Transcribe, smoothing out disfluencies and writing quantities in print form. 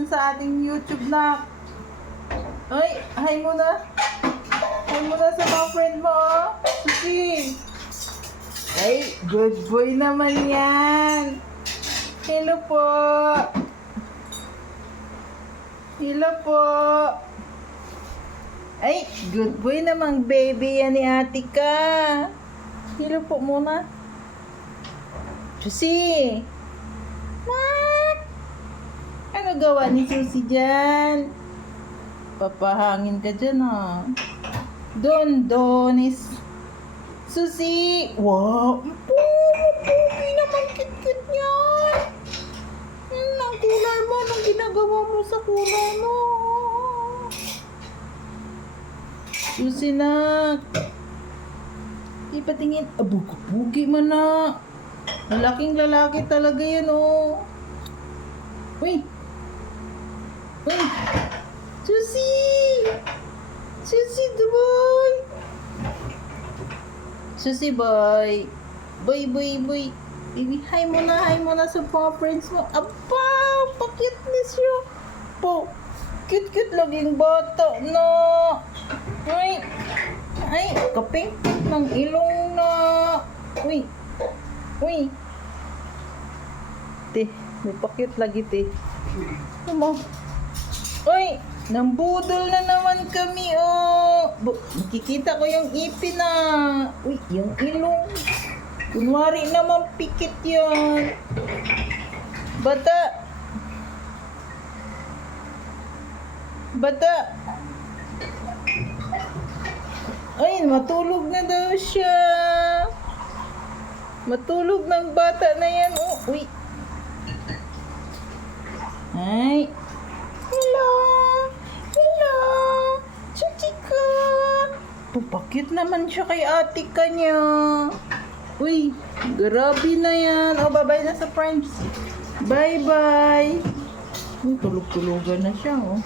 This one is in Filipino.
dun sa ating YouTube na. Ay, hi muna. Hi muna sa mga friend mo, oh. Susi. Ay, good boy naman yan. Hello po. Hello po. Ay, good boy namang baby yan ni ate ka. Hello po muna. Susi. Mak! Ano gawa ni Susi dyan? Papahangin ka dyan, ha? Don is... Susi! Wow! Pogi naman, kit-kit niyan! Ang kulay mo, anong ginagawa mo sa kulay mo? Susi, nak! Di patingin. Pugi man na. Malaking lalaki talaga yan, oh. Uy! Uy! Susi! Susi, boy! Susi, boy! Boy! Baby, hi muna sa mga friends mo. Aba! Pa-cute na siya. Po! Cute laging bata, no! Ay! Kaping ng ilong na! Uy! Te, may pa-cute lagi, te. Ano? Uy! Nambudol na naman kami, oh! Nakikita ko yung ipin na. Uy, yung ilong. Kunwari naman pikit yan. Bata! Ay, matulog na daw siya. Matulog ng bata na yan, oh. Uy! Ay! Hello! Chichika! Pupakit naman siya kay ate ka niya. Uy! Grabe na yan. Oh, bye-bye na sa friends. Bye-bye! Tulog-tulogan na siya, oh.